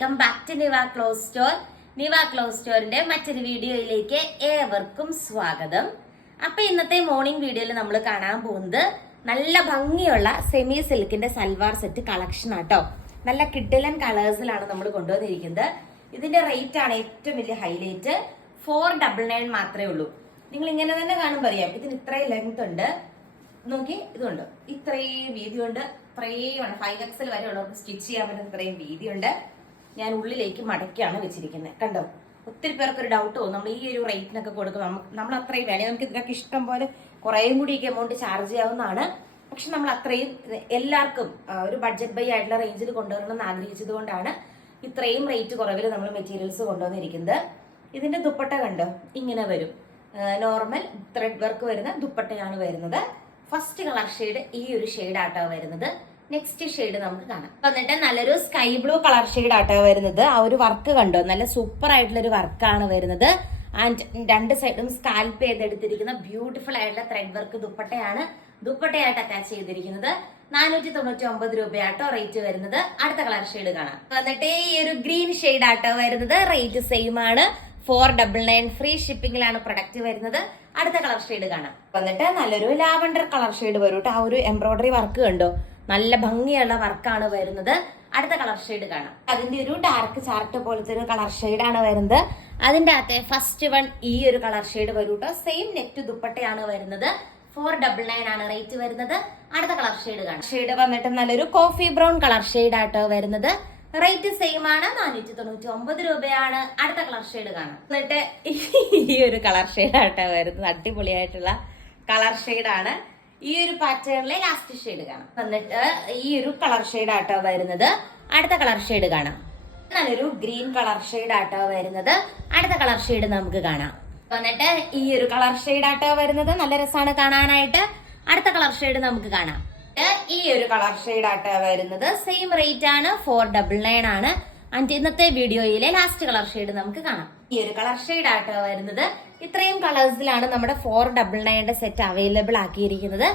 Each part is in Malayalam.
Welcome back to Niva cloth store. Niva cloth സ്റ്റോറിന്റെ മറ്റൊരു വീഡിയോയിലേക്ക് ഏവർക്കും സ്വാഗതം. അപ്പൊ ഇന്നത്തെ മോർണിംഗ് വീഡിയോയിൽ നമ്മൾ കാണാൻ പോകുന്നത് നല്ല ഭംഗിയുള്ള സെമി സിൽക്കിന്റെ സൽവാർ സെറ്റ് കളക്ഷൻ ആട്ടോ. നല്ല കിഡിലൻ കളേഴ്സിലാണ് നമ്മൾ കൊണ്ടുവന്നിരിക്കുന്നത്. ഇതിന്റെ റേറ്റ് ആണ് ഏറ്റവും വലിയ ഹൈലൈറ്റ്. 499 മാത്രമേ ഉള്ളൂ. നിങ്ങൾ ഇങ്ങനെ തന്നെ കാണുമ്പോൾ അറിയാം ഇതിന് ഇത്രയും ലെങ്ത് ഉണ്ട്. നോക്കി, ഇതുണ്ട്, ഇത്രയും വീതിയുണ്ട്, ഇത്രയും 5XL വരെ ഉള്ളവർക്ക് സ്റ്റിച്ച് ചെയ്യാൻ പറ്റുന്ന ഇത്രയും വീതിയുണ്ട്. ഞാൻ ഉള്ളിലേക്ക് മടക്കിയാണ് വെച്ചിരിക്കുന്നത്. കണ്ടോ, ഒത്തിരി പേർക്ക് ഒരു ഡൗട്ട് പോകും, നമ്മൾ ഈ ഒരു റേറ്റിനൊക്കെ കൊടുക്കും, നമ്മൾ അത്രയും വേണേ നമുക്ക് ഇതിനൊക്കെ ഇഷ്ടം പോലെ കുറേയും കൂടിയൊക്കെ എമൗണ്ട് ചാർജ് ചെയ്യാവുന്നതാണ്. പക്ഷെ നമ്മൾ അത്രയും എല്ലാവർക്കും ഒരു ബഡ്ജറ്റ് ബൈ ആയിട്ടുള്ള റേഞ്ചിൽ കൊണ്ടുവരണം എന്ന് ആഗ്രഹിച്ചത് കൊണ്ടാണ് ഇത്രയും റേറ്റ് കുറവിൽ നമ്മൾ മെറ്റീരിയൽസ് കൊണ്ടുവന്നിരിക്കുന്നത്. ഇതിന്റെ ദുപ്പട്ട കണ്ടോ, ഇങ്ങനെ വരും. നോർമൽ ത്രെഡ് വർക്ക് വരുന്ന ദുപ്പട്ടയാണ് വരുന്നത്. ഫസ്റ്റ് കളർ ഷെയ്ഡ് ഈ ഒരു ഷെയ്ഡ് ആട്ടോ വരുന്നത്. നെക്സ്റ്റ് ഷെയ്ഡ് നമുക്ക് കാണാം. വന്നിട്ട് നല്ലൊരു സ്കൈ ബ്ലൂ കളർ ഷെയ്ഡ് ആട്ടോ വരുന്നത്. ആ ഒരു വർക്ക് കണ്ടോ, നല്ല സൂപ്പർ ആയിട്ടുള്ള ഒരു വർക്കാണ് വരുന്നത്. ആൻഡ് രണ്ട് സൈഡും സ്കാൽപ്പ് ചെയ്തെടുത്തിരിക്കുന്ന ബ്യൂട്ടിഫുൾ ആയിട്ടുള്ള ത്രെഡ് വർക്ക് ദുപ്പട്ടയാണ് ദുപ്പട്ടയായിട്ട് അറ്റാച്ച് ചെയ്തിരിക്കുന്നത്. 499 രൂപയാട്ടോ റേറ്റ് വരുന്നത്. അടുത്ത കളർ ഷെയ്ഡ് കാണാം. വന്നിട്ട് ഈ ഒരു ഗ്രീൻ ഷെയ്ഡ് ആട്ടോ വരുന്നത്. റേറ്റ് സെയിം ആണ്. 499 ഫ്രീ ഷിപ്പിംഗിലാണ് പ്രൊഡക്റ്റ് വരുന്നത്. അടുത്ത കളർ ഷെയ്ഡ് കാണാം. വന്നിട്ട് നല്ലൊരു ലാവൻഡർ കളർ ഷെയ്ഡ് വരും. ആ ഒരു എംബ്രോയിഡറി വർക്ക് കണ്ടോ, നല്ല ഭംഗിയുള്ള വർക്കാണ് വരുന്നത്. അടുത്ത കളർ ഷെയ്ഡ് കാണാം. അതിന്റെ ഒരു ഡാർക്ക് ചാർട്ട് പോലത്തെ ഒരു കളർ ഷെയ്ഡ് ആണ് വരുന്നത്. അതിന്റെ അകത്തെ ഫസ്റ്റ് വൺ ഈ ഒരു കളർ ഷെയ്ഡ് വരും കേട്ടോ. സെയിം നെറ്റ് ദുപ്പട്ടയാണ് വരുന്നത്. 499 ആണ് റേറ്റ് വരുന്നത്. അടുത്ത കളർ ഷെയ്ഡ് കാണാം. ഷെയ്ഡ് വന്നിട്ട് നല്ലൊരു കോഫി ബ്രൗൺ കളർ ഷെയ്ഡ് ആട്ടോ വരുന്നത്. റേറ്റ് സെയിം ആണ്. 499 രൂപയാണ്. അടുത്ത കളർ ഷെയ്ഡ് കാണാം. എന്നിട്ട് ഈ ഒരു കളർ ഷെയ്ഡ് ആട്ടോ വരുന്നത്. അടിപൊളിയായിട്ടുള്ള കളർ ഷെയ്ഡാണ്. ഈ ഒരു പാറ്റേണിലെ ലാസ്റ്റ് ഷെയ്ഡ് കാണാം. എന്നിട്ട് ഈ ഒരു കളർ ഷെയ്ഡ് ആട്ടോ വരുന്നത്. അടുത്ത കളർ ഷെയ്ഡ് കാണാം. നല്ലൊരു ഗ്രീൻ കളർ ഷെയ്ഡ് ആട്ടോ വരുന്നത്. അടുത്ത കളർ ഷെയ്ഡ് നമുക്ക് കാണാം. വന്നിട്ട് ഈ ഒരു കളർ ഷെയ്ഡ് ആട്ടോ വരുന്നത്. നല്ല രസമാണ് കാണാനായിട്ട്. അടുത്ത കളർ ഷെയ്ഡ് നമുക്ക് കാണാം. ഈ ഒരു കളർ ഷെയ്ഡ് ആട്ടോ വരുന്നത്. സെയിം റേറ്റ് ആണ്. 499 ആണ്. ആൻഡ് ഇന്നത്തെ വീഡിയോയിലെ ലാസ്റ്റ് കളർ ഷെയ്ഡ് നമുക്ക് കാണാം. ഈ ഒരു കളർ ഷെയ്ഡ് ആട്ടോ വരുന്നത്. ഇത്രയും കളേഴ്സിലാണ് നമ്മുടെ 499 സെറ്റ് അവൈലബിൾ ആക്കിയിരിക്കുന്നത്.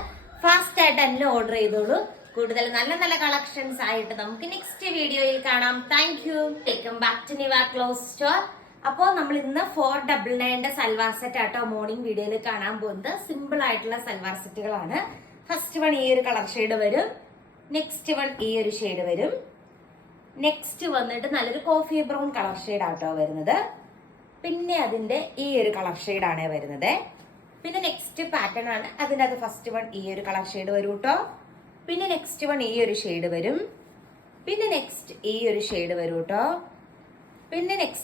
ഫാസ്റ്റ് ആയിട്ട് തന്നെ ഓർഡർ ചെയ്തോളൂ. കൂടുതൽ നല്ല നല്ല കളക്ഷൻസ് ആയിട്ട് നമുക്ക് നെക്സ്റ്റ് വീഡിയോയിൽ കാണാം. Thank you. Welcome back to Niva cloth store. അപ്പോൾ നമ്മൾ ഇന്ന് 499 സൽവാർ സെറ്റ് ആട്ടോ മോർണിംഗ് വീഡിയോയിൽ കാണാൻ പോകുന്നത്. സിമ്പിൾ ആയിട്ടുള്ള സൽവാർ സെറ്റുകളാണ്. ഫസ്റ്റ് വൺ ഈ ഒരു കളർ ഷെയ്ഡ് വരും. നെക്സ്റ്റ് വൺ ഈ ഒരു ഷെയ്ഡ് വരും. നെക്സ്റ്റ് വന്നിട്ട് നല്ലൊരു കോഫി ബ്രൗൺ കളർ ഷെയ്ഡ് ആട്ടോ വരുന്നത്. പിന്നെ അതിന്റെ ഈ ഒരു കളർ ഷെയ്ഡ് ആണ് വരുന്നത്. പിന്നെ നെക്സ്റ്റ് പാറ്റേൺ ആണ്. അതിന്റെ അത് ഫസ്റ്റ് വൺ ഈ ഒരു കളർ ഷെയ്ഡ് വരും കേട്ടോ. പിന്നെ നെക്സ്റ്റ് വൺ ഈ ഒരു ഷെയ്ഡ് വരും. പിന്നെ നെക്സ്റ്റ് ഈ ഒരു ഷെയ്ഡ് വരും കേട്ടോ. പിന്നെ നെക്സ്റ്റ്